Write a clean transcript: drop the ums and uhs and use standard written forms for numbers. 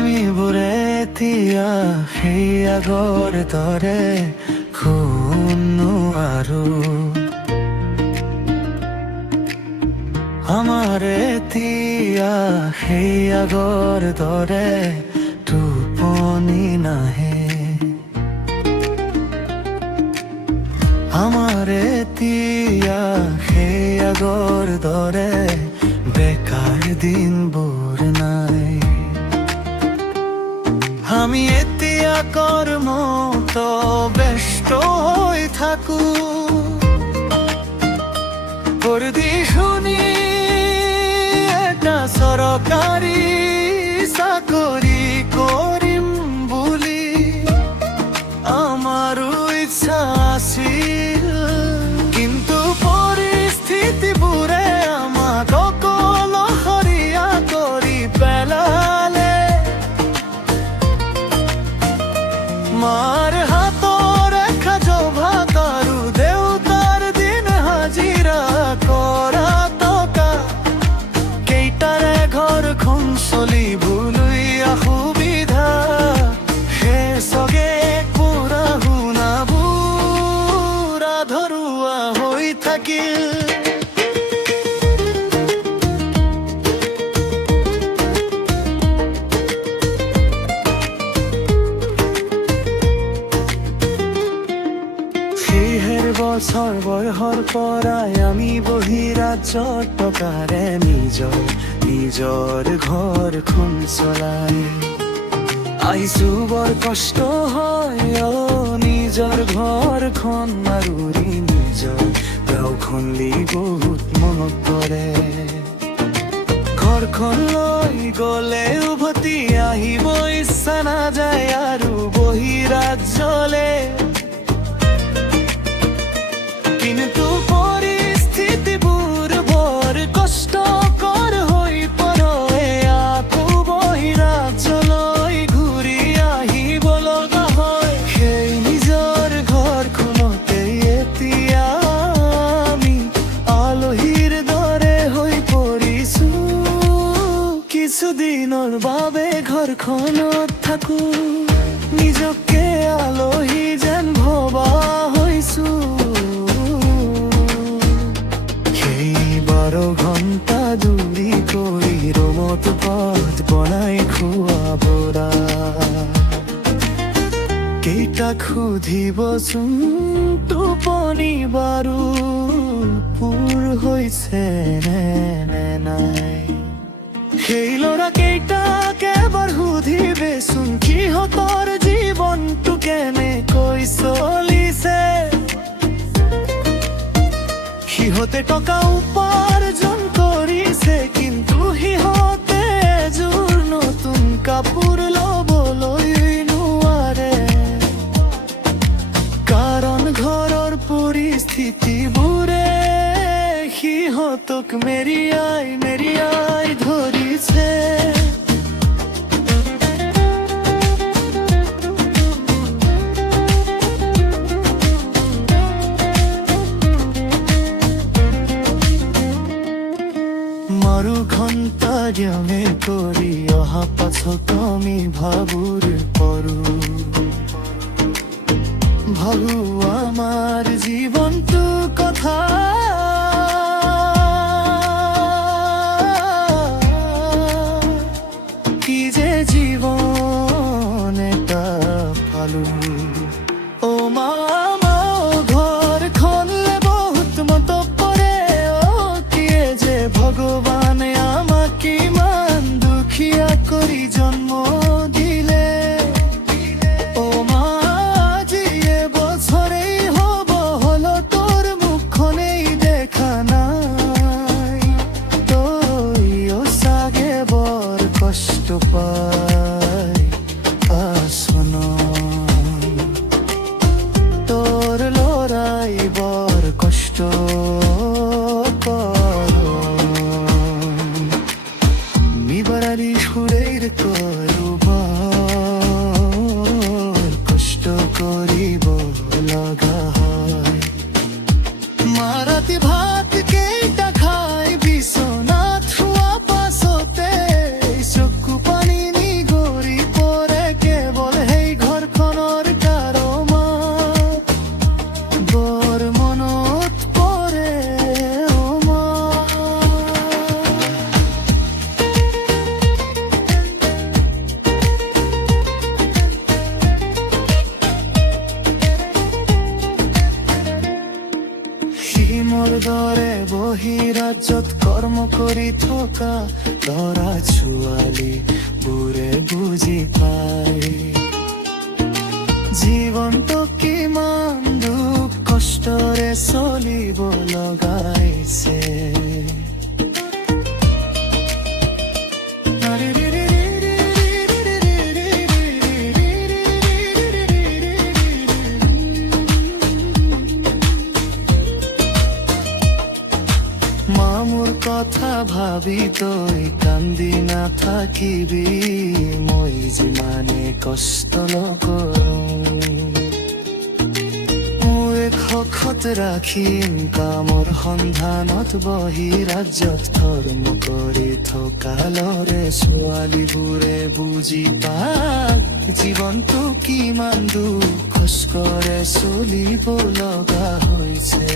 আমি বুৰে এতিয়া সেই আগৰ দৰে কোনো আৰু আমাৰ এতিয়া সেই আগৰ দৰে টোপনি নাহে আমাৰ এতিয়া সেই আগৰ দৰে বেকাৰ দিনবোৰ নাই আমি এতিয়া কৰ্মত ব্যস্ত হৈ থাকো পৰদি শুনি এটা চৰকাৰী চাকৰি কৰিম বুলি আমাৰো ইচ্ছা আছিল কিন্তু পৰিস্থিতিবোৰে আমাক অকলশৰীয়া কৰি পেলালে মাৰ হাতৰ এসাঁজ ভাত আৰু দেউতাৰ দিন হাজিৰা কৰা টকা কেইটাৰে ঘৰখন চলিবলৈ অসুবিধা সেচগে পঢ়া শুনাবোৰ আধৰুৱা হৈ থাকিল বছৰ বয়সৰ পৰাই আমি বহিৰাজ্যৰ টকাৰে নিজৰ ঘৰখন চলাই আহিছো বৰ কষ্ট হয় নিজৰ ঘৰখন মাৰুৰি নিজৰ গাঁওখনলি বহুত মনত পৰে ঘৰখন লৈ গলে উভতি আহিব ইচ্ছা নাযায় আৰু বহিৰাজ্যলে কিন্তু পৰিস্থিতিবোৰ বৰ কষ্টকৰ হৈ পৰে আকৌ বহিৰাজ্যলৈ ঘূৰি আহিব লগা হয় সেই নিজৰ ঘৰখনতে এতিয়া আমি আলহীৰ দৰে হৈ পৰিছো কিছুদিনৰ বাবে ঘৰখনত থাকো নিজকে আলহী যেন ভবা হৈছো 12 ঘণ্টা দূৰি কৰি ৰুমত ভাত বনাই খোৱাবৰা কেইটাক সুধিবচোন টোপনি বাৰু পূৰ হৈছে নে নাই সেই ল'ৰা কেইটাক এবাৰ সুধিবেচোন সিহঁতৰ জীৱনটো কেনেকৈ চলিছে সিহঁতে টকা উপাৰ্জন কৰিছে কিন্তু সিহঁতে এযোৰ নতুন কাপোৰ ল'বলৈ নোৱাৰে কাৰণ ঘৰৰ পৰিস্থিতিবোৰে সিহঁতক মেৰিয়াই ধৰিছে মাৰো ঘণ্টা জ্ঞানে কৰি অহা পাছত আমি ভাবো আমাৰ জীৱনটো কথা কি যে জীৱন এটা পালো অ মা ঘৰখনলে বহুত মনত পৰে কিয়ে যে ভগৱানে আমাক কিমান দুখীয়া কৰি জন্ম দিলে অ মা যিয়ে বছৰেই হ'ব হল তোৰ মুখখনেই দেখা নাই তইও চাগে বৰ কষ্ট পাই আছন তোৰ ল'ৰাই বৰ কষ্ট সুরের কারোবার কষ্ট করিব লগা হয় মারাতি ভাত কেইটা খাই বিছনাত শোৱা পাছতে চকু পানী নিগৰি দৰে বহিৰাজ্যত কৰ্ম কৰি থকা ল'ৰা ছোৱালী বোৰে বুজি পায় জীৱনটো কিমান দুখ কষ্টৰে চলিব লগাইছে মামুৰ কথা ভাবি তই কান্দি নাথাকিবি মই যিমানে কষ্ট নকৰোঁ শখত ৰাখিম কামৰ সন্ধানত বহিৰাজ্যত ধৰ্ম কৰি থকা ল'ৰা ছোৱালীবোৰে বুজি পায় জীৱনটো কিমান দুখ কষ্টৰে চলিব লগা হৈছে